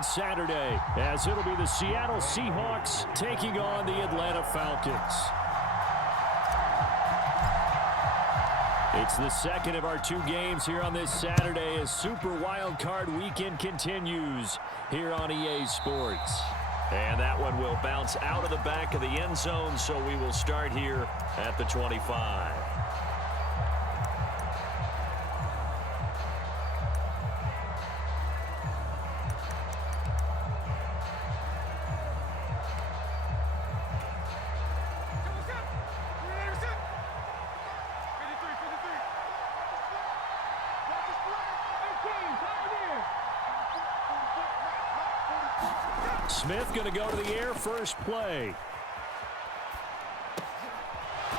on Saturday, as it'll be the Seattle Seahawks taking on the Atlanta Falcons. It's the second of our 2 games here on this Saturday as Super Wildcard Weekend continues here on EA Sports. And that one will bounce out of the back of the end zone, so we will start here at the 25. Smith going to go to the air first play.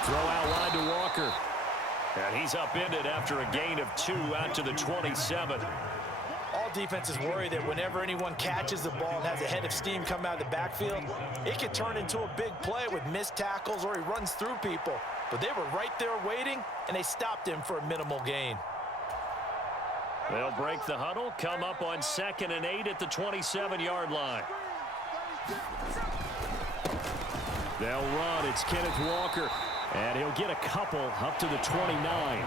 Throw out line to Walker. And he's upended after a gain of 2 out to the 27. All defenses worry that whenever anyone catches the ball and has a head of steam come out of the backfield, it can turn into a big play with missed tackles or he runs through people. But they were right there waiting, and they stopped him for a minimal gain. They'll break the huddle, come up on 2nd and 8 at the 27-yard line. They'll run. It's Kenneth Walker. And he'll get a couple up to the 29.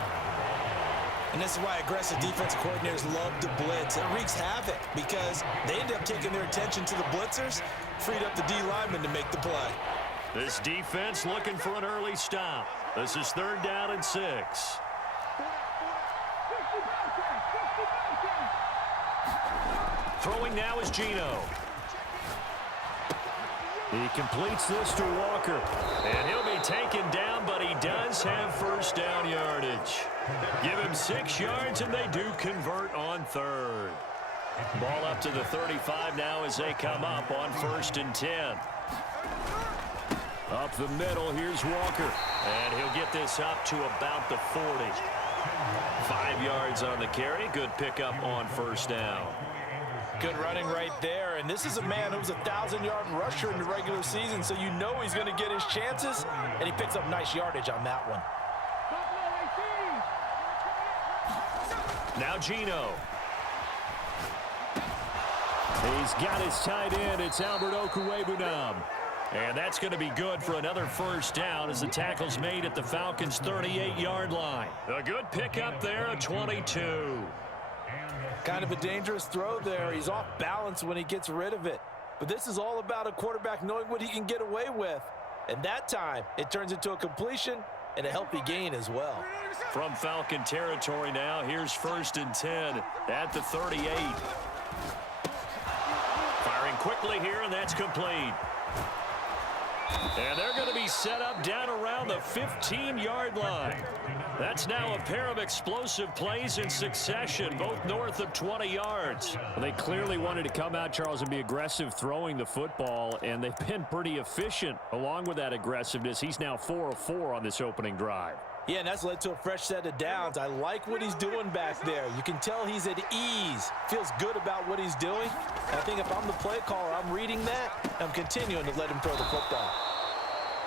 And this is why aggressive defensive coordinators love to blitz. It wreaks havoc because they end up taking their attention to the blitzers, freed up the D lineman to make the play. This defense looking for an early stop. This is 3rd down and 6. Throwing now is Geno. He completes this to Walker. And he'll be taken down, but he does have first down yardage. Give him 6 yards, and they do convert on 3rd. Ball up to the 35 now as they come up on 1st and 10. Up the middle, here's Walker. And he'll get this up to about the 40. 5 yards on the carry. Good pickup on first down. Good running right there, and this is a man who was a 1,000-yard rusher in the regular season, so you know he's going to get his chances, and he picks up nice yardage on that one. Now Geno. He's got his tight end. It's Albert Okwuegbunam. And that's going to be good for another first down as the tackle's made at the Falcons' 38-yard line. A good pickup there, a 22. Kind of a dangerous throw there. He's off balance when he gets rid of it. But this is all about a quarterback knowing what he can get away with. And that time, it turns into a completion and a healthy gain as well. From Falcon territory now, here's 1st and 10 at the 38. Firing quickly here, and that's complete. And they're going to be set up down around the 15-yard line. That's now a pair of explosive plays in succession, both north of 20 yards. Well, they clearly wanted to come out, Charles, and be aggressive throwing the football, and they've been pretty efficient along with that aggressiveness. He's now 4 of 4 on this opening drive. Yeah, and that's led to a fresh set of downs. I like what he's doing back there. You can tell he's at ease. Feels good about what he's doing. And I think if I'm the play caller, I'm reading that. I'm continuing to let him throw the football.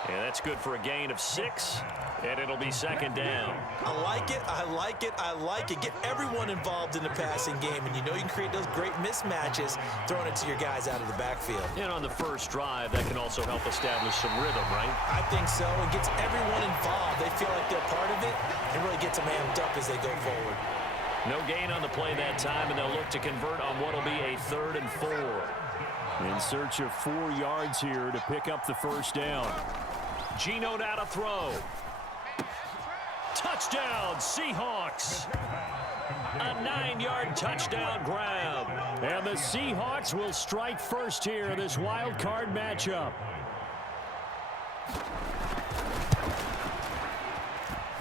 And that's good for a gain of 6, and it'll be 2nd down. I like it, I like it, I like it. Get everyone involved in the passing game, and you know you can create those great mismatches throwing it to your guys out of the backfield. And on the first drive, that can also help establish some rhythm, right? I think so. It gets everyone involved. They feel like they're part of it, and really gets them amped up as they go forward. No gain on the play that time, and they'll look to convert on what will be a 3rd and 4. In search of 4 yards here to pick up the first down. Geno now to throw. Touchdown, Seahawks. A 9-yard touchdown grab. And the Seahawks will strike first here in this wild card matchup.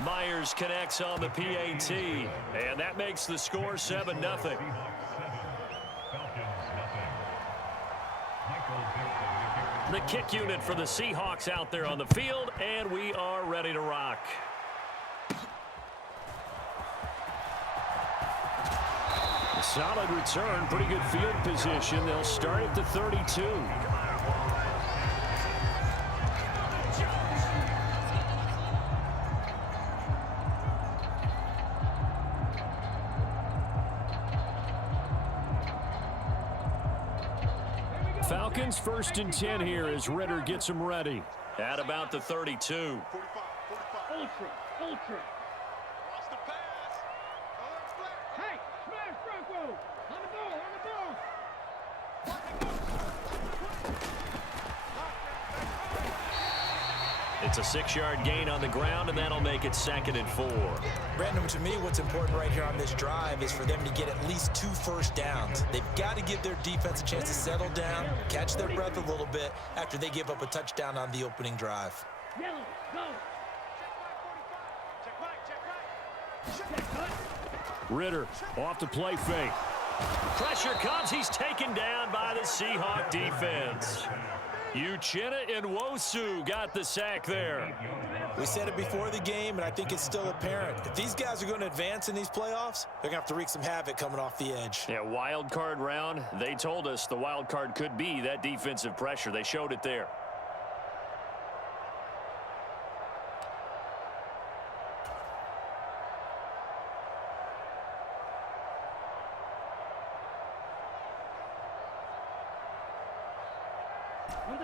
Myers connects on the PAT. And that makes the score 7-0. The kick unit for the Seahawks out there on the field, and we are ready to rock. A solid return, pretty good field position. They'll start at the 32. Falcons 1st and 10 here as Ritter gets them ready. At about the 32. Ultra. Watch the pass. Hey, smash Bronco. On the ball. It's a 6-yard gain on the ground, and that'll make it 2nd and 4. Brandon, to me, what's important right here on this drive is for them to get at least 2 first downs. They've got to give their defense a chance to settle down, catch their breath a little bit after they give up a touchdown on the opening drive. Yellow, go. Ritter off the play fake. Pressure comes. He's taken down by the Seahawk defense. Uchenna and Nwosu got the sack there. We said it before the game, and I think it's still apparent. If these guys are going to advance in these playoffs, they're going to have to wreak some havoc coming off the edge. Yeah, wild card round. They told us the wild card could be that defensive pressure. They showed it there.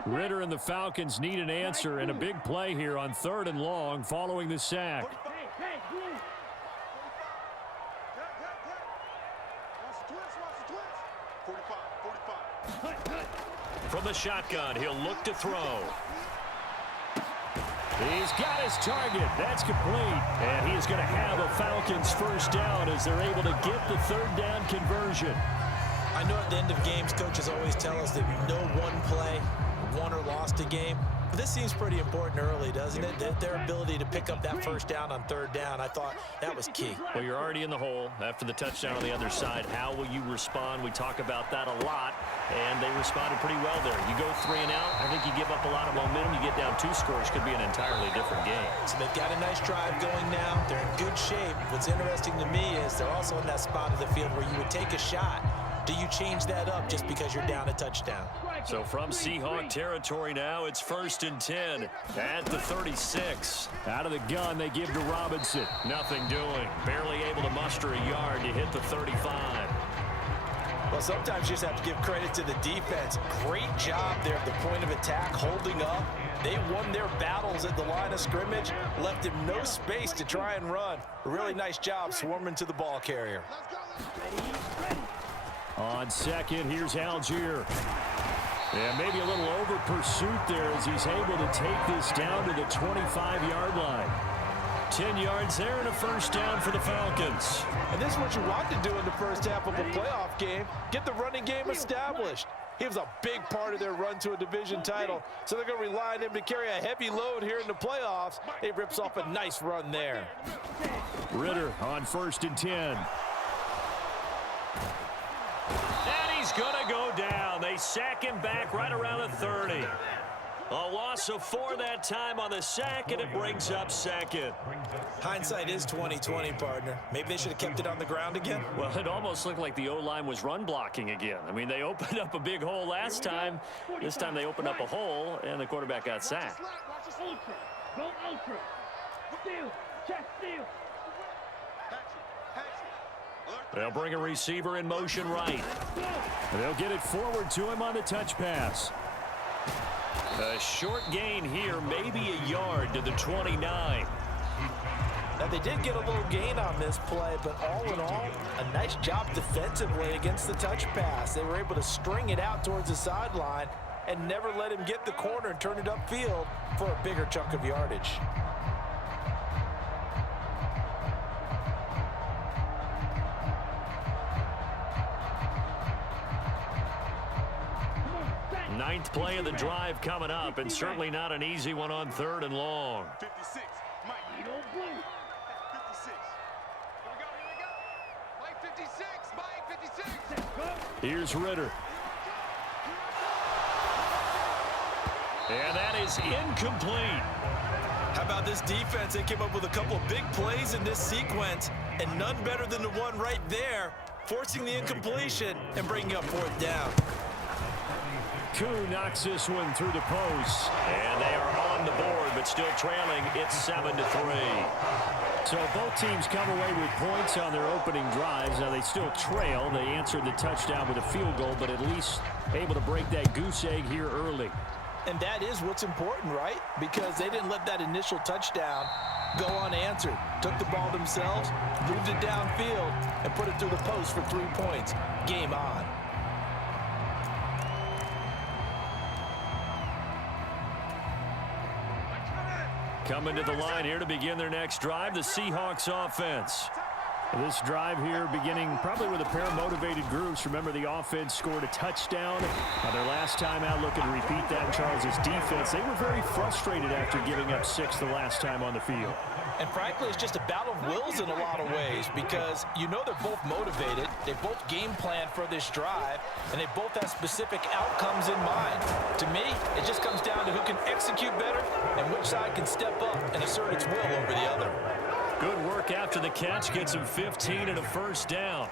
Ritter and the Falcons need an answer and a big play here on 3rd and long following the sack. Hey, blue. From the shotgun, he'll look to throw. He's got his target. That's complete. And he is going to have a Falcons 1st down as they're able to get the 3rd down conversion. I know at the end of games, coaches always tell us that no one play won or lost a game. But this seems pretty important early, doesn't it? Their ability to pick up that 1st down on 3rd down, I thought that was key. Well, you're already in the hole after the touchdown on the other side. How will you respond? We talk about that a lot, and they responded pretty well there. You go 3 and out, I think you give up a lot of momentum. You get down 2 scores, could be an entirely different game. So they've got a nice drive going now. They're in good shape. What's interesting to me is they're also in that spot of the field where you would take a shot. Do you change that up just because you're down a touchdown? So from Seahawk territory now, it's 1st and 10 at the 36. Out of the gun, they give to Robinson. Nothing doing. Barely able to muster a yard to hit the 35. Well, sometimes you just have to give credit to the defense. Great job there at the point of attack, holding up. They won their battles at the line of scrimmage, left him no space to try and run. A really nice job swarming to the ball carrier. On 2nd, here's Algier. Yeah, maybe a little over pursuit there as he's able to take this down to the 25-yard line. 10 yards there and a 1st down for the Falcons. And this is what you want to do in the 1st half of a playoff game. Get the running game established. He was a big part of their run to a division title, so they're going to rely on him to carry a heavy load here in the playoffs. He rips off a nice run there. Ritter on 1st and 10. And he's going to go down. They sack him back right around the 30. A loss of 4 that time on the sack, and it brings up 2nd. Hindsight is 20/20, partner. Maybe they should have kept it on the ground again. Well, it almost looked like the O-line was run blocking again. I mean, they opened up a big hole last time. This time they opened up a hole, and the quarterback got sacked. Ultra. Go ultra. Steal. Check steal. They'll bring a receiver in motion right. They'll get it forward to him on the touch pass. A short gain here, maybe a yard to the 29. Now, they did get a little gain on this play, but all in all, a nice job defensively against the touch pass. They were able to string it out towards the sideline and never let him get the corner and turn it upfield for a bigger chunk of yardage. Ninth play of the drive coming up, and certainly not an easy one on 3rd and long. 56. Mike. You don't blue. 56. Here we go. Mike 56. Mike 56. Here's Ritter. And that is incomplete. How about this defense? They came up with a couple of big plays in this sequence, and none better than the one right there, forcing the incompletion and bringing up 4th down. Koo knocks this one through the post. And they are on the board, but still trailing. It's 7-3. So both teams come away with points on their opening drives. Now they still trail. They answered the touchdown with a field goal, but at least able to break that goose egg here early. And that is what's important, right? Because they didn't let that initial touchdown go unanswered. Took the ball themselves, moved it downfield, and put it through the post for 3 points. Game on. Coming to the line here to begin their next drive, the Seahawks offense. This drive here beginning probably with a pair of motivated groups. Remember, the offense scored a touchdown. Their last time out looking to repeat that in Charles' defense. They were very frustrated after giving up 6 the last time on the field. And frankly, it's just a battle of wills in a lot of ways because you know they're both motivated. They both game plan for this drive, and they both have specific outcomes in mind. To me, it just comes down to who can execute better and which side can step up and assert its will over the other. Good work after the catch. Gets him 15 and a first down.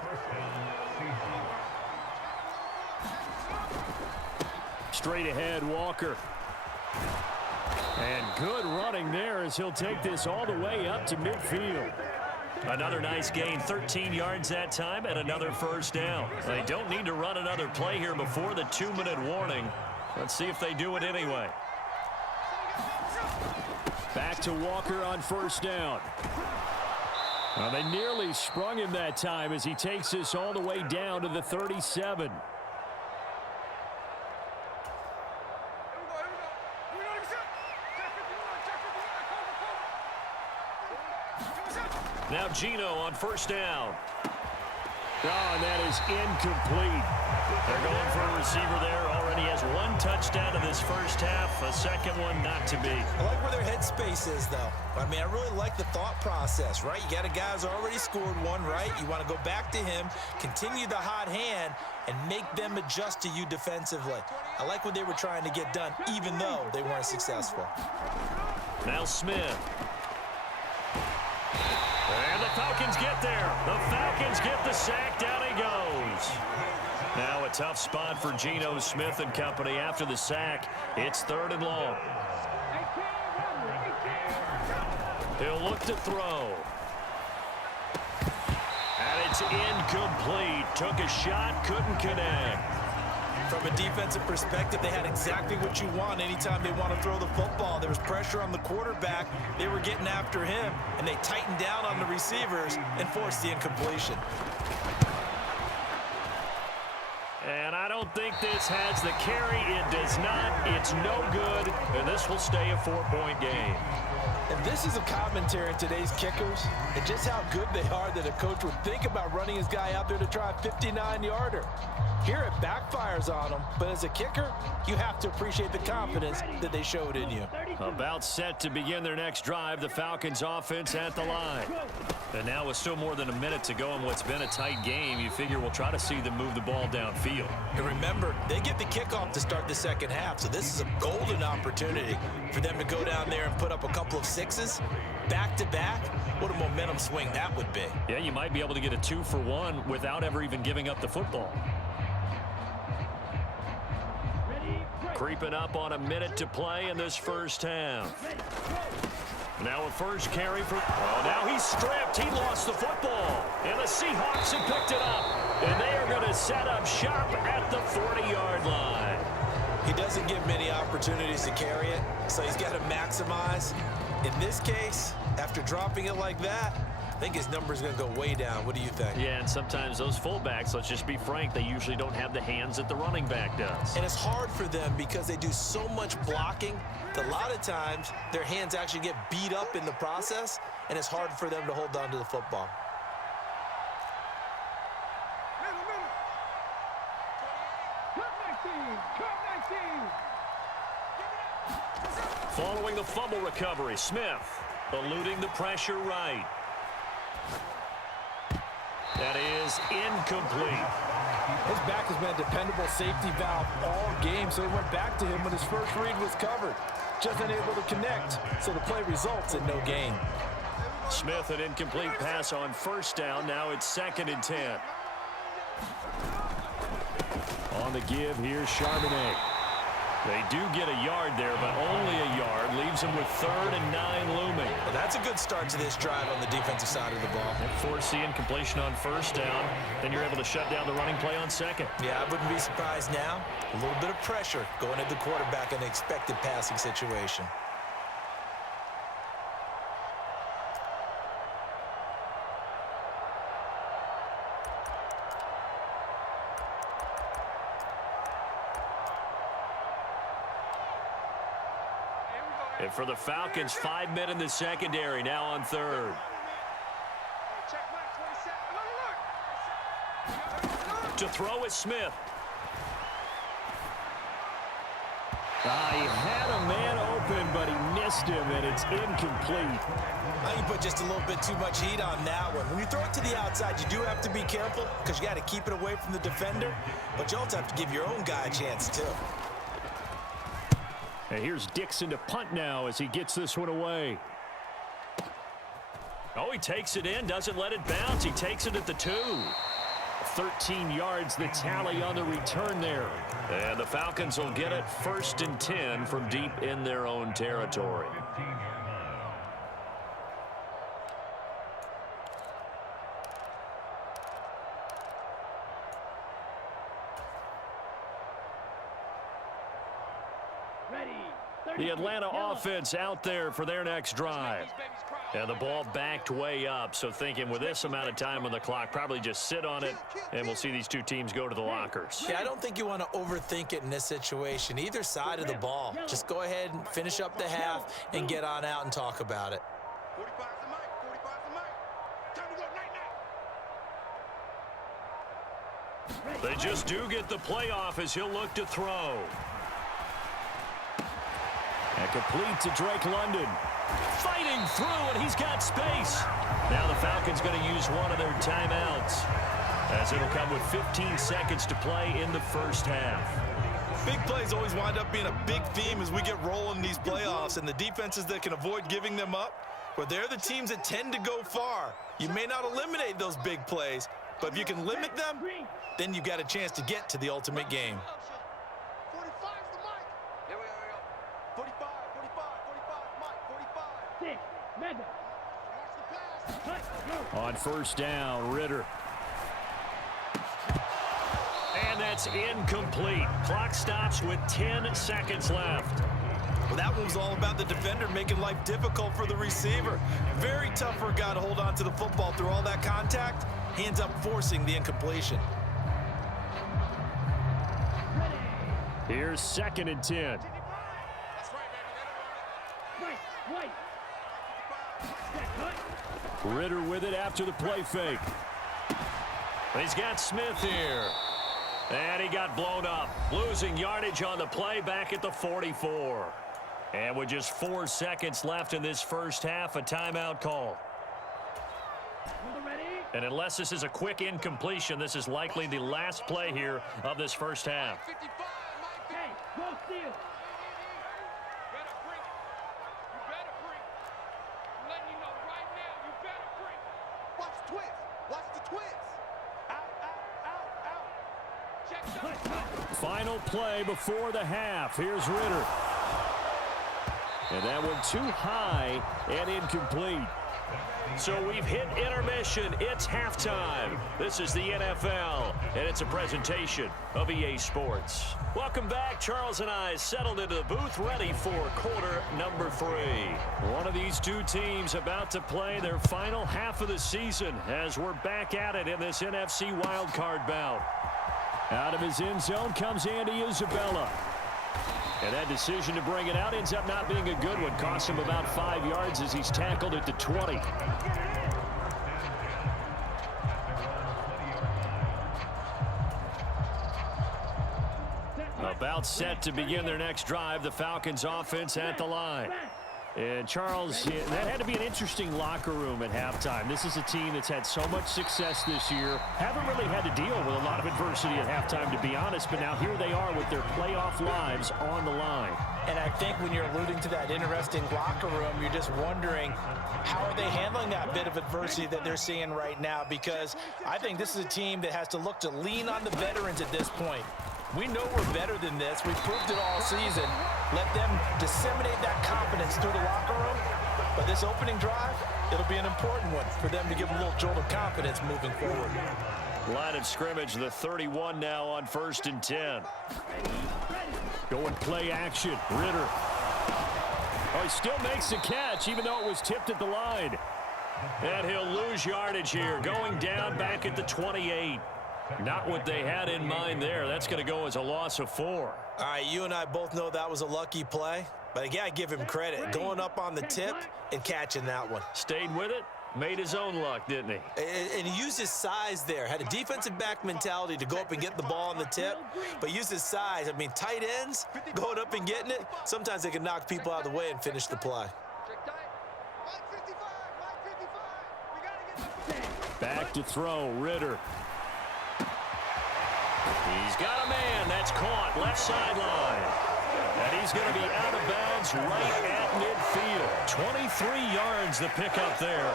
Straight ahead, Walker. And good running there as he'll take this all the way up to midfield. Another nice gain, 13 yards that time, and another first down. They don't need to run another play here before the 2-minute warning. Let's see if they do it anyway. Back to Walker on first down. Well, they nearly sprung him that time as he takes this all the way down to the 37. Now Geno on first down. Oh, and that is incomplete. They're going for a receiver there. Already has 1 touchdown in this first half. A second one not to be. I like where their headspace is, though. I mean, I really like the thought process, right? You got a guy who's already scored 1, right? You want to go back to him, continue the hot hand, and make them adjust to you defensively. I like what they were trying to get done, even though they weren't successful. Now Smith. And the Falcons get there. The Falcons get the sack. Down he goes. Now a tough spot for Geno Smith and company after the sack. It's 3rd and long. He'll look to throw. And it's incomplete. Took a shot, couldn't connect. From a defensive perspective, they had exactly what you want anytime they want to throw the football. There was pressure on the quarterback. They were getting after him, and they tightened down on the receivers and forced the incompletion. And I don't think this has the carry. It does not. It's no good. And this will stay a 4-point game. And this is a commentary in today's kickers and just how good they are that a coach would think about running his guy out there to try a 59-yarder. Here it backfires on him, but as a kicker, you have to appreciate the confidence that they showed in you. About set to begin their next drive, the Falcons offense at the line. And now with still more than a minute to go in what's been a tight game, you figure we'll try to see them move the ball downfield. And remember, they get the kickoff to start the second half, so this is a golden opportunity for them to go down there and put up a couple of 6s back-to-back. What a momentum swing that would be. Yeah, you might be able to get a 2-for-1 without ever even giving up the football. Creeping up on a minute to play in this first half. Now a first carry for... Oh, now he's stripped. He lost the football. And the Seahawks have picked it up. And they are going to set up shop at the 40-yard line. He doesn't give many opportunities to carry it, so he's got to maximize. In this case, after dropping it like that, I think his number's going to go way down. What do you think? Yeah, and sometimes those fullbacks, let's just be frank, they usually don't have the hands that the running back does. And it's hard for them because they do so much blocking that a lot of times their hands actually get beat up in the process, and it's hard for them to hold on to the football. Following the fumble recovery, Smith eluding the pressure right. That is incomplete. His back has been a dependable safety valve all game, so he went back to him when his first read was covered. Just unable to connect, so the play results in no gain. Smith, an incomplete pass on first down. Now it's 2nd and 10. On the give, here's Charbonnet. They do get a yard there, but only a yard. Leaves them with 3rd and 9 looming. Well, that's a good start to this drive on the defensive side of the ball. Force the incompletion on 1st down. Then you're able to shut down the running play on 2nd. Yeah, I wouldn't be surprised now. A little bit of pressure going at the quarterback in an expected passing situation. And for the Falcons, 5 men in the secondary, now on 3rd. To throw is Smith. He had a man open, but he missed him, and it's incomplete. I think you put just a little bit too much heat on that one. When you throw it to the outside, you do have to be careful because you got to keep it away from the defender, but you also have to give your own guy a chance, too. And here's Dixon to punt now as he gets this one away. Oh, he takes it in, doesn't let it bounce. He takes it at the 2. 13 yards, the tally on the return there. And the Falcons will get it 1st and 10 from deep in their own territory. The Atlanta offense out there for their next drive. And the ball backed way up, so thinking with this amount of time on the clock, probably just sit on it, and we'll see these two teams go to the lockers. Yeah, I don't think you want to overthink it in this situation. Either side of the ball. Just go ahead and finish up the half and get on out and talk about it. 45's the mic. 45's the mic. Time to go night-night. They just do get the playoff as he'll look to throw. And complete to Drake London. Fighting through, and he's got space. Now the Falcons going to use one of their timeouts, as it'll come with 15 seconds to play in the 1st half. Big plays always wind up being a big theme as we get rolling in these playoffs, and the defenses that can avoid giving them up, well, they're the teams that tend to go far. You may not eliminate those big plays, but if you can limit them, then you got a chance to get to the ultimate game. 45's the mic. Here we go. 45, 45, 45, mic, 45. Madden. Watch the pass. On 1st down, Ritter. And that's incomplete. Clock stops with 10 seconds left. Well, that one was all about the defender making life difficult for the receiver. Very tough for a guy to hold on to the football through all that contact. He ends up forcing the incompletion. Here's 2nd and 10. That's right, baby. Let it run. Right. Ritter with it after the play fake. He's got Smith here. And he got blown up. Losing yardage on the play back at the 44. And with just 4 seconds left in this 1st half, a timeout call. Ready? And unless this is a quick incompletion, this is likely the last play here of this 1st half. 55, mic 50. Hey, go steal. Better bring it. You better bring it. I'm letting you know right now, you better bring it. Watch the twist. Watch the twist. Out, out, out, out. Check the Final play before the half. Here's Ritter. And that one too high and incomplete. So we've hit intermission. It's halftime. This is the NFL, and it's a presentation of EA Sports. Welcome back. Charles and I settled into the booth, ready for quarter number 3. One of these two teams about to play their final half of the season as we're back at it in this NFC wildcard bout. Out of his end zone comes Andy Isabella. And that decision to bring it out ends up not being a good one. Costs him about 5 yards as he's tackled at the 20. About set to begin their next drive, the Falcons offense at the line. And Charles, that had to be an interesting locker room at halftime. This is a team that's had so much success this year. Haven't really had to deal with a lot of adversity at halftime, to be honest. But now here they are with their playoff lives on the line. And I think when you're alluding to that interesting locker room, you're just wondering how are they handling that bit of adversity that they're seeing right now, because I think this is a team that has to look to lean on the veterans at this point. We know we're better than this. We've proved it all season. Let them disseminate that confidence through the locker room. But this opening drive, it'll be an important one for them to give a little jolt of confidence moving forward. Line of scrimmage, the 31 now on 1st and 10. Going play action. Ritter. Oh, he still makes the catch, even though it was tipped at the line. And he'll lose yardage here, going down back at the 28. Not what they had in mind there. That's going to go as a loss of 4. All right, you and I both know that was a lucky play. But again, I give him credit. Going up on the tip and catching that one. Stayed with it, made his own luck, didn't he? And he used his size there. Had a defensive back mentality to go up and get the ball on the tip, but used his size. I mean, tight ends, going up and getting it, sometimes they can knock people out of the way and finish the play. Back to throw. Ritter. He's got a man. That's caught left sideline. And he's going to be out of bounds right at midfield. 23 yards the pickup there.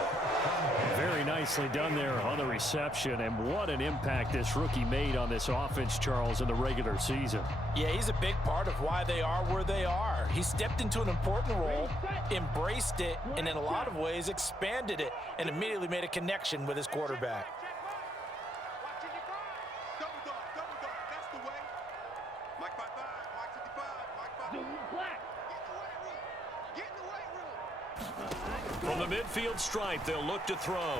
Very nicely done there on the reception. And what an impact this rookie made on this offense, Charles, in the regular season. Yeah, he's a big part of why they are where they are. He stepped into an important role, embraced it, and in a lot of ways expanded it, and immediately made a connection with his quarterback. From the midfield stripe, they'll look to throw.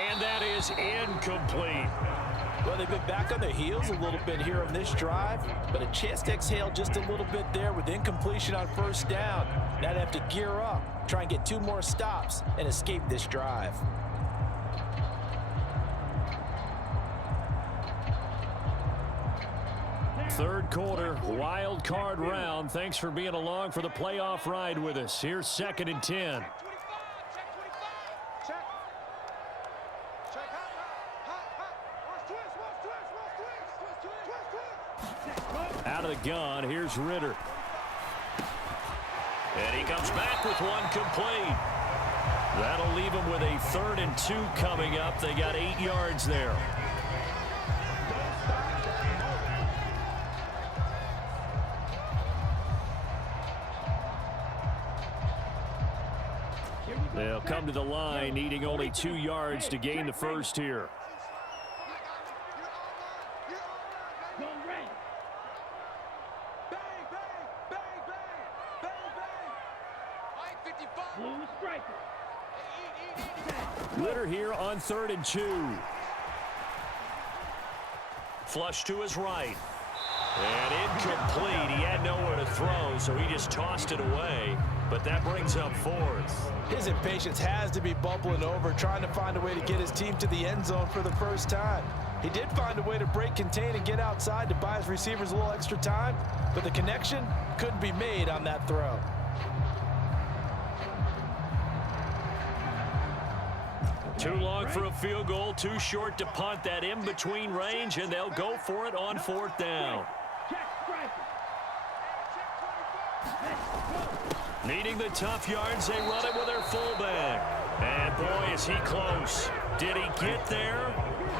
And that is incomplete. Well, they've been back on their heels a little bit here on this drive, but a chance to exhale just a little bit there with incompletion on 1st down. Now they have to gear up, try and get 2 more stops, and escape this drive. Third quarter, wild card round. Thanks for being along for the playoff ride with us. Here's 2nd and 10. Out of the gun, here's Ritter. And he comes back with one complete. That'll leave him with a 3rd and 2 coming up. They got 8 yards there. They'll come to the line, needing only 2 yards to gain the first here. Ritter here on 3rd and 2. Flush to his right. And incomplete. He had nowhere to throw, so he just tossed it away. But that brings up 4th. His impatience has to be bubbling over, trying to find a way to get his team to the end zone for the first time. He did find a way to break contain and get outside to buy his receivers a little extra time, but the connection couldn't be made on that throw. Too long for a field goal, too short to punt. That in-between range, and they'll go for it on 4th down. Needing the tough yards, they run it with their fullback. And boy, is he close. Did he get there?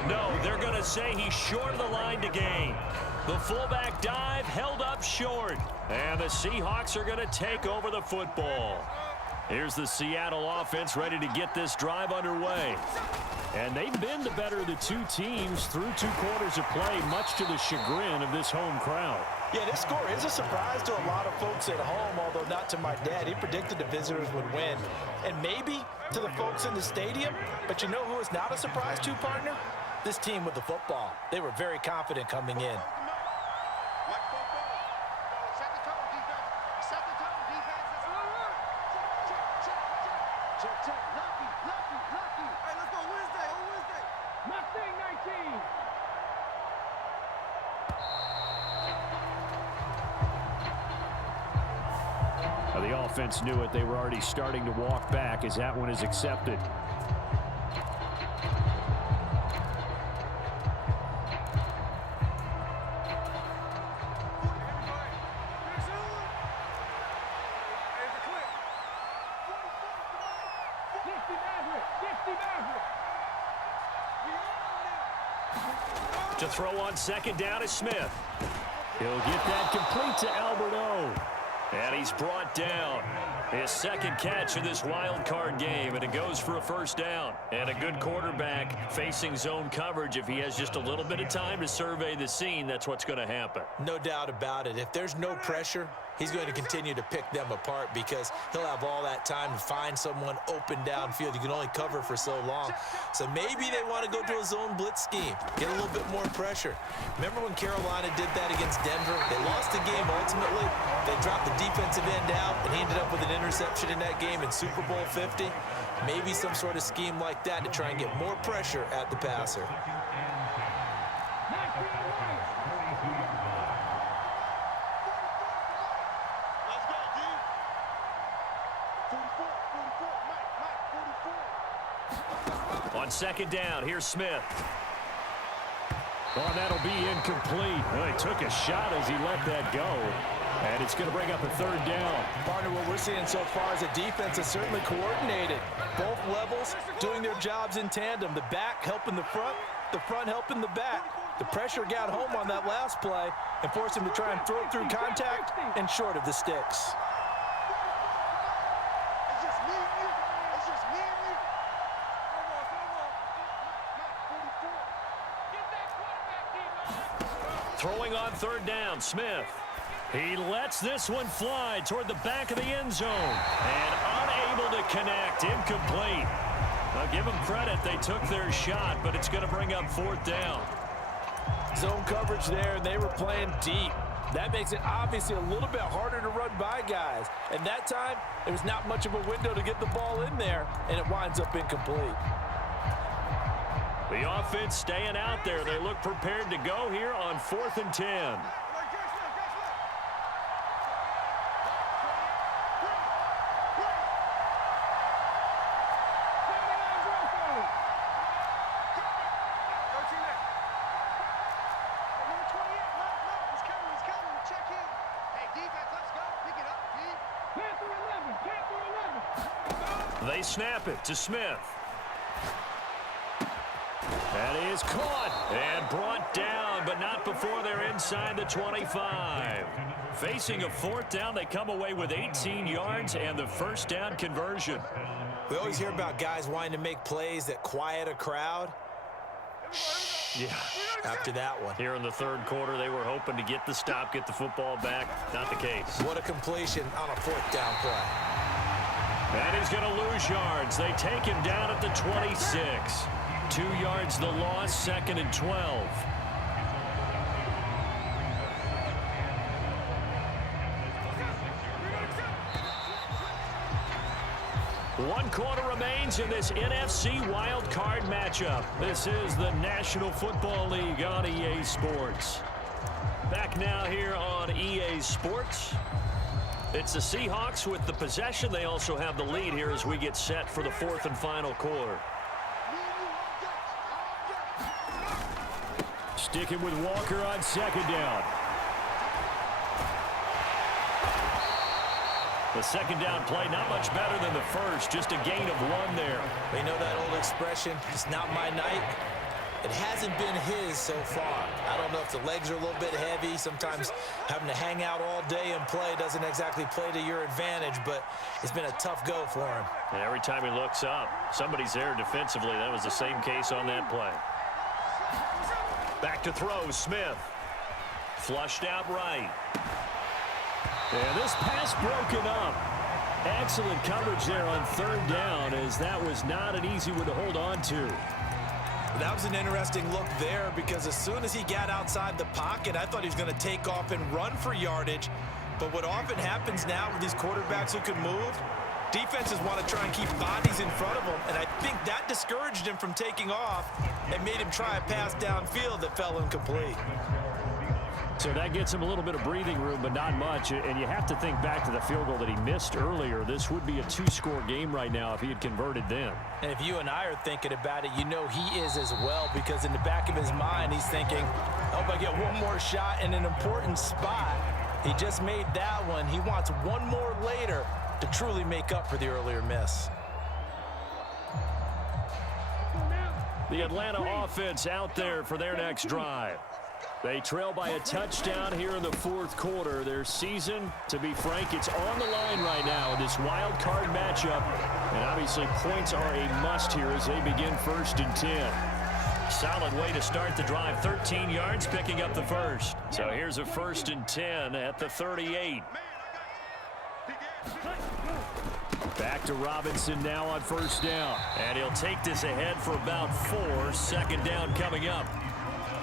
No, they're going to say he's short of the line to gain. The fullback dive held up short. And the Seahawks are going to take over the football. Here's the Seattle offense ready to get this drive underway. And they've been the better of the 2 teams through 2 quarters of play, much to the chagrin of this home crowd. Yeah, this score is a surprise to a lot of folks at home, although not to my dad. He predicted the visitors would win. And maybe to the folks in the stadium, but you know who is not a surprise to, partner? This team with the football. They were very confident coming in. The offense knew it. They were already starting to walk back as that one is accepted. To throw on second down is Smith. He'll get that complete to Alberto. And he's brought down. His second catch in this wild card game, and it goes for a first down. And a good quarterback facing zone coverage. If he has just a little bit of time to survey the scene, that's what's going to happen. No doubt about it. If there's no pressure, he's going to continue to pick them apart because he'll have all that time to find someone open downfield. You can only cover for so long. So maybe they want to go to a zone blitz scheme, get a little bit more pressure. Remember when Carolina did that against Denver? They lost the game ultimately. They dropped the defensive end out, and he ended up with an interception in that game in Super Bowl 50. Maybe some sort of scheme like that to try and get more pressure at the passer. On second down, here's Smith. Oh, that'll be incomplete. Well, he took a shot as he let that go. And it's going to bring up a third down. Partner, what we're seeing so far is a defense is certainly coordinated. Both levels doing their jobs in tandem. The back helping the front helping the back. The pressure got home on that last play and forced him to try and throw it through contact and short of the sticks. It's just me and you. It's just me and you. Get that quarterback, D-man. Throwing on third down, Smith. He lets this one fly toward the back of the end zone. And unable to connect, incomplete. Now give them credit, they took their shot, but it's going to bring up fourth down. Zone coverage there, and they were playing deep. That makes it obviously a little bit harder to run by guys. And that time, there was not much of a window to get the ball in there, and it winds up incomplete. The offense staying out there. They look prepared to go here on 4th and 10. They snap it to Smith. That is caught and brought down, but not before they're inside the 25. Facing a fourth down, they come away with 18 yards and the first down conversion. We always hear about guys wanting to make plays that quiet a crowd. Yeah. After that one. Here in the third quarter, they were hoping to get the stop, get the football back. Not the case. What a completion on a fourth down play. And he's going to lose yards. They take him down at the 26. 2 yards the loss, 2nd and 12. One quarter remains in this NFC wild card matchup. This is the National Football League on EA Sports. Back now here on EA Sports. It's the Seahawks with the possession. They also have the lead here as we get set for the 4th and final quarter. Sticking with Walker on second down. The second down play, not much better than the first. Just a gain of 1 there. You know that old expression, it's not my night. It hasn't been his so far. I don't know if the legs are a little bit heavy. Sometimes having to hang out all day and play doesn't exactly play to your advantage, but it's been a tough go for him. And every time he looks up, somebody's there defensively. That was the same case on that play. Back to throw, Smith. Flushed out right. And this pass broken up. Excellent coverage there on third down, as that was not an easy one to hold on to. That was an interesting look there because as soon as he got outside the pocket, I thought he was going to take off and run for yardage. But what often happens now with these quarterbacks who can move, defenses want to try and keep bodies in front of them, and I think that discouraged him from taking off and made him try a pass downfield that fell incomplete. So that gets him a little bit of breathing room, but not much. And you have to think back to the field goal that he missed earlier. This would be a 2-score game right now if he had converted then. And if you and I are thinking about it, you know he is as well, because in the back of his mind, he's thinking, I hope I get one more shot in an important spot. He just made that one. He wants one more later to truly make up for the earlier miss. The Atlanta offense out there for their next drive. They trail by a touchdown here in the fourth quarter. Their season, to be frank, it's on the line right now in this wild card matchup. And obviously points are a must here as they begin 1st and 10. Solid way to start the drive. 13 yards, picking up the first. So here's a 1st and 10 at the 38. Back to Robinson now on 1st down. And he'll take this ahead for about 4. 2nd down coming up.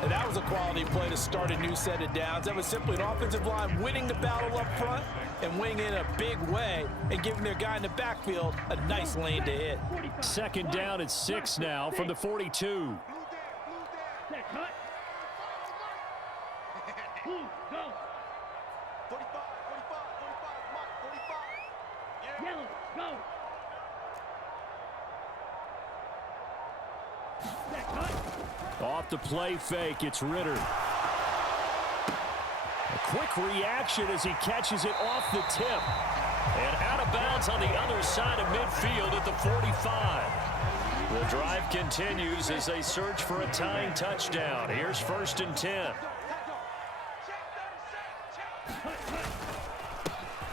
And that was a quality play to start a new set of downs. That was simply an offensive line winning the battle up front and winning in a big way and giving their guy in the backfield a nice lane to hit. 2nd down at 6 now from the 42. Off the play fake, it's Ritter. A quick reaction as he catches it off the tip. And out of bounds on the other side of midfield at the 45. The drive continues as they search for a tying touchdown. Here's 1st and 10.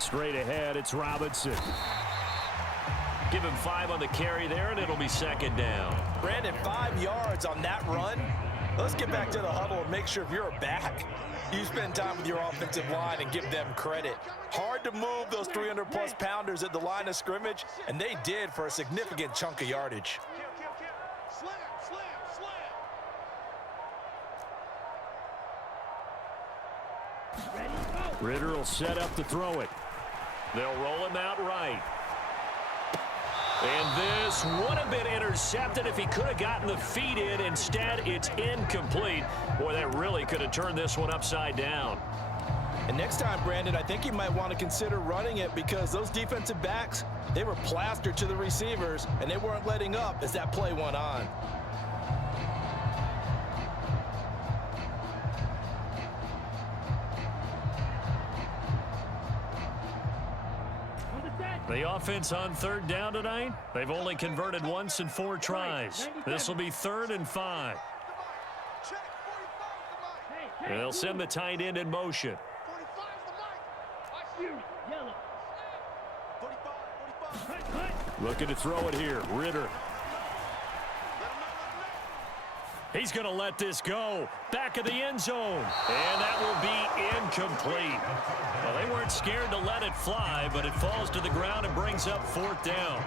Straight ahead, it's Robinson. Give him 5 on the carry there, and it'll be 2nd down. Brandon, 5 yards on that run. Let's get back to the huddle and make sure if you're a back, you spend time with your offensive line and give them credit. Hard to move those 300-plus pounders at the line of scrimmage, and they did for a significant chunk of yardage. Ritter will set up to throw it. They'll roll him out right. And this would have been intercepted if he could have gotten the feet in. Instead, it's incomplete. Boy, that really could have turned this one upside down. And next time, Brandon, I think you might want to consider running it because those defensive backs, they were plastered to the receivers, and they weren't letting up as that play went on. The offense on 3rd down tonight, they've only converted once in 4 tries. This will be 3rd and 5. And they'll send the tight end in motion. Looking to throw it here, Ritter. He's going to let this go. Back of the end zone. And that will be incomplete. Well, they weren't scared to let it fly, but it falls to the ground and brings up 4th down.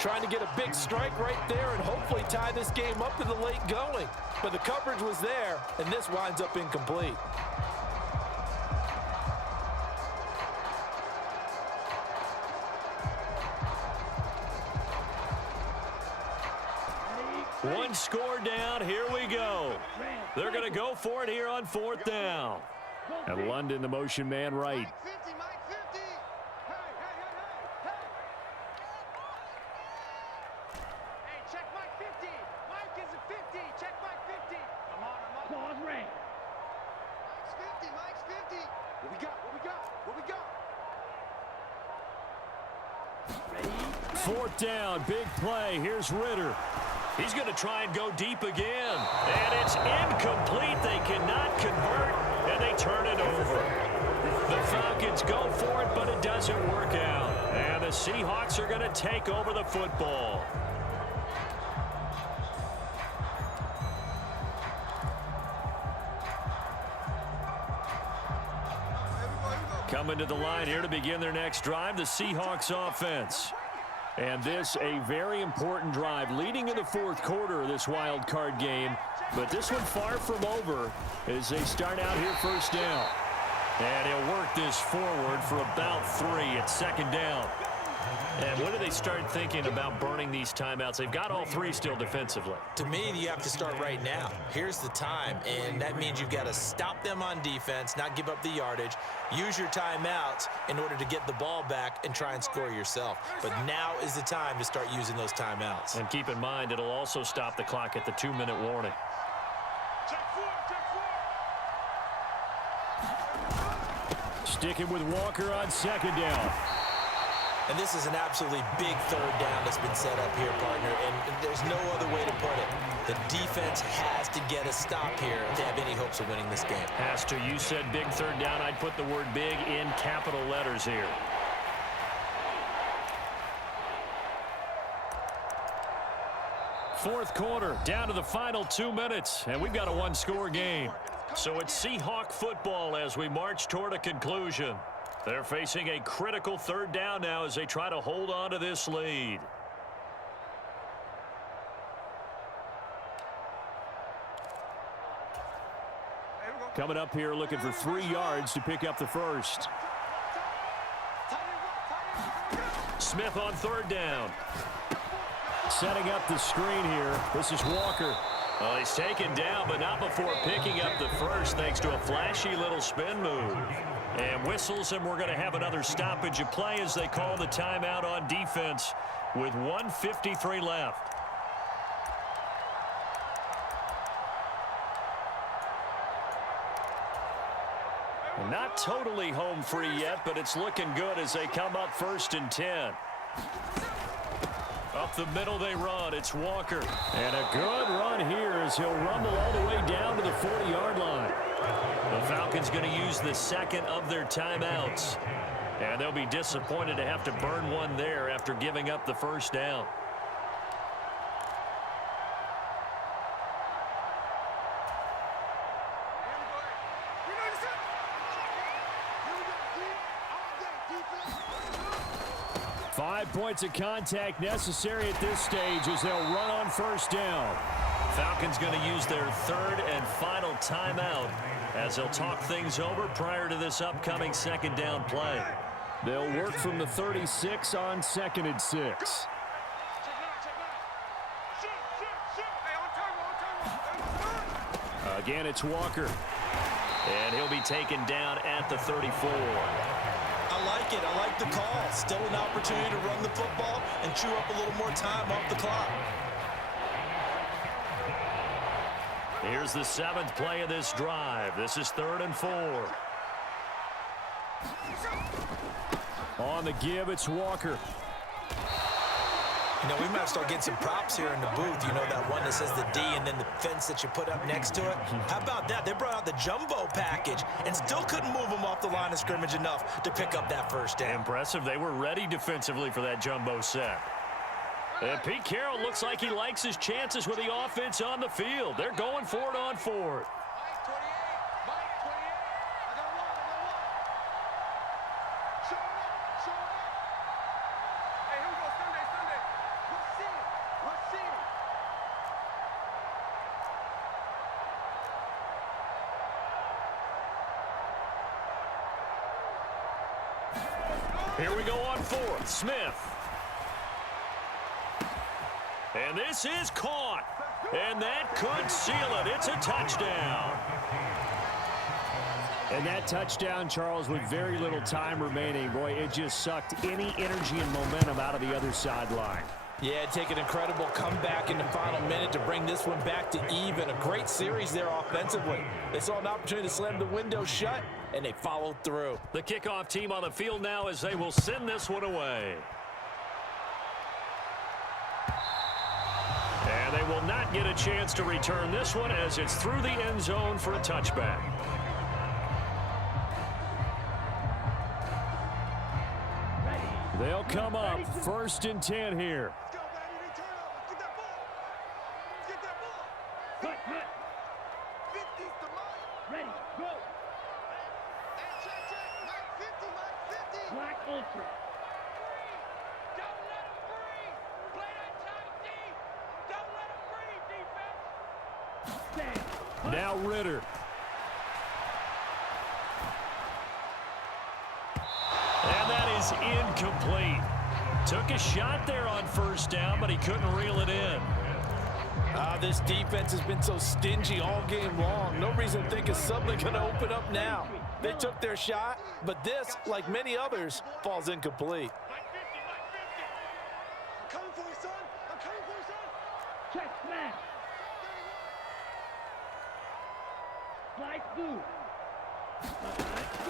Trying to get a big strike right there and hopefully tie this game up in the late going. But the coverage was there, and this winds up incomplete. One score down. Here we go. They're going to go for it here on 4th down. And London, the motion man, right. Check Mike 50. Mike is a 50. Check Mike 50. Come on. Pause ring. Mike's 50. What we got? 4th down, big play. Here's Ritter. He's going to try and go deep again. And it's incomplete. They cannot convert, and they turn it over. The Falcons go for it, but it doesn't work out. And the Seahawks are going to take over the football. Coming to the line here to begin their next drive, the Seahawks offense. And this a very important drive leading in the 4th quarter of this wild card game. But this one far from over as they start out here 1st down. And he'll work this forward for about 3 at 2nd down. And when do they start thinking about burning these timeouts? They've got all 3 still defensively. To me, you have to start right now. Here's the time, and that means you've got to stop them on defense, not give up the yardage, use your timeouts in order to get the ball back and try and score yourself. But now is the time to start using those timeouts. And keep in mind, it'll also stop the clock at the 2-minute warning. Sticking with Walker on 2nd down. And this is an absolutely big third down that's been set up here, partner, and there's no other way to put it. The defense has to get a stop here to have any hopes of winning this game. Has to. You said big third down. I'd put the word big in capital letters here. Fourth quarter, down to the final 2 minutes, and we've got a one-score game. So it's Seahawk football as we march toward a conclusion. They're facing a critical third down now as they try to hold on to this lead. Coming up here looking for 3 yards to pick up the first. Smith on third down. Setting up the screen here. This is Walker. Well, he's taken down, but not before picking up the first thanks to a flashy little spin move. And whistles, and we're going to have another stoppage of play as they call the timeout on defense with 1:53 left. Not totally home free yet, but it's looking good as they come up 1st and 10. Up the middle they run. It's Walker. And a good run here as he'll rumble all the way down to the 40-yard line. The Falcons going to use the second of their timeouts. And they'll be disappointed to have to burn one there after giving up the first down. Five points of contact necessary at this stage as they'll run on first down. Falcons going to use their third and final timeout as they'll talk things over prior to this upcoming second down play. They'll work from the 36 on 2nd and 6. Again, it's Walker. And he'll be taken down at the 34. I like it. I like the call. Still an opportunity to run the football and chew up a little more time off the clock. Here's the 7th play of this drive. This is 3rd and 4. On the give, it's Walker. You know, we might start getting some props here in the booth. You know, that one that says the D and then the fence that you put up next to it. How about that? They brought out the jumbo package and still couldn't move them off the line of scrimmage enough to pick up that first down. Impressive. They were ready defensively for that jumbo set. And Pete Carroll looks like he likes his chances with the offense on the field. They're going for it on 4th. Here we go on 4th. Smith. And this is caught. And that could seal it. It's a touchdown. And that touchdown, Charles, with very little time remaining. Boy, it just sucked any energy and momentum out of the other sideline. Yeah, take an incredible comeback in the final minute to bring this one back to even. A great series there offensively. They saw an opportunity to slam the window shut, and they followed through. The kickoff team on the field now as they will send this one away. And they will not get a chance to return this one as it's through the end zone for a touchback. They'll come up 1st and 10 here. Ready, go. Black Ultra. Don't let him breathe. Play that tight D. Don't let him breathe, defense. Now Ritter. And that is incomplete. Took a shot there on first down, but he couldn't reel it in. This defense has been so stingy all game long. No reason to think it's suddenly going to open up now. They took their shot, but this, like many others, falls incomplete. I'm coming for you, son. I'm coming for you, son. Check smash. Slide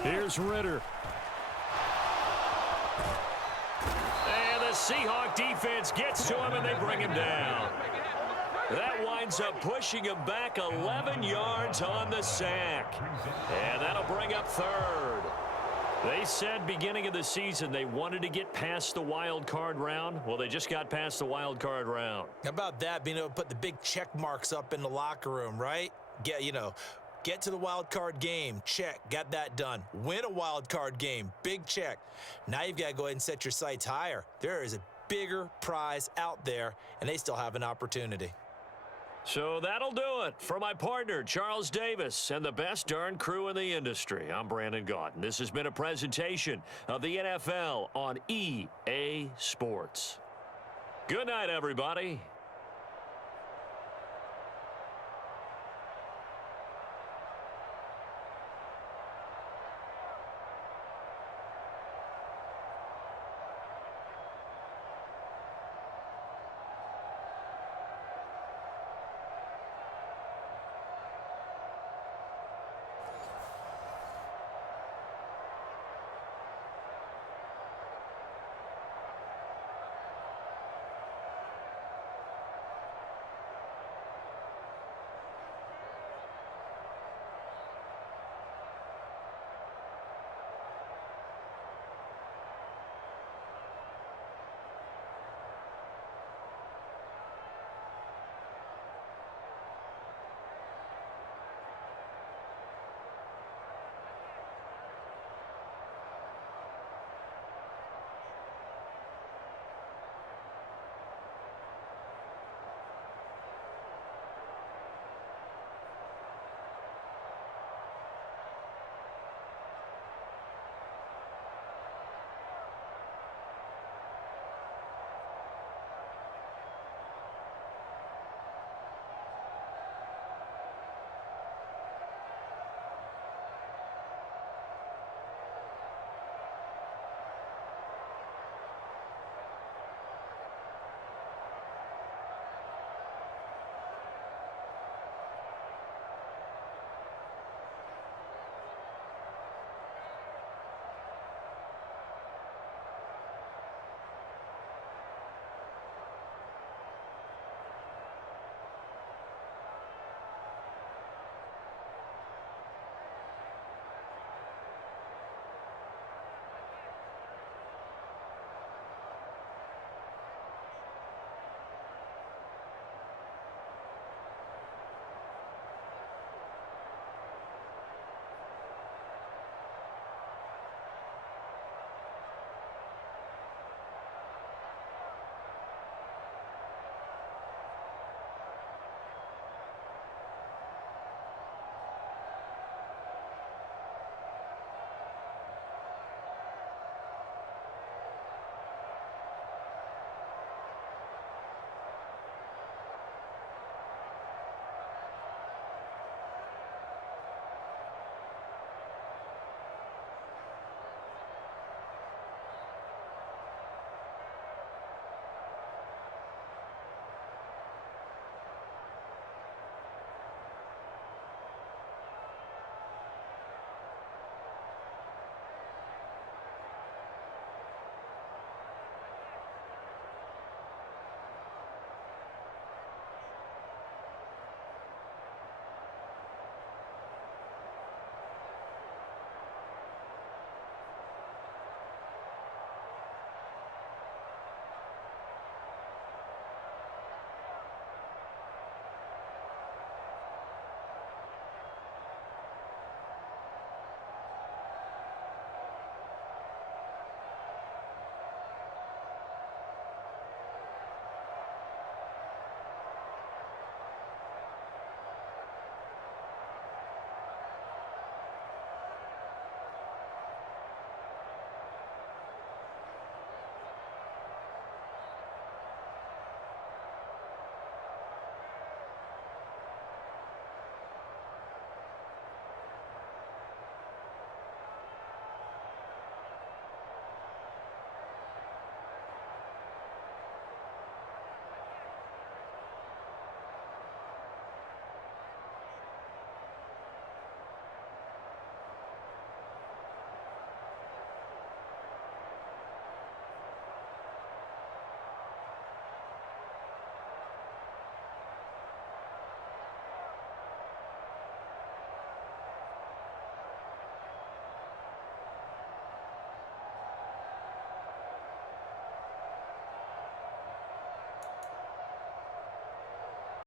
through. Here's Ritter. Seahawk defense gets to him, and they bring him down. That winds up pushing him back 11 yards on the sack. And that'll bring up third. They said beginning of the season they wanted to get past the wild card round. Well, they just got past the wild card round. How about that, being able to put the big check marks up in the locker room, right? Get to the wild card game, check, got that done. Win a wild card game, big check. Now you've got to go ahead and set your sights higher. There is a bigger prize out there, and they still have an opportunity. So that'll do it for my partner, Charles Davis, and the best darn crew in the industry. I'm Brandon Gaudin. This has been a presentation of the NFL on EA Sports. Good night, everybody.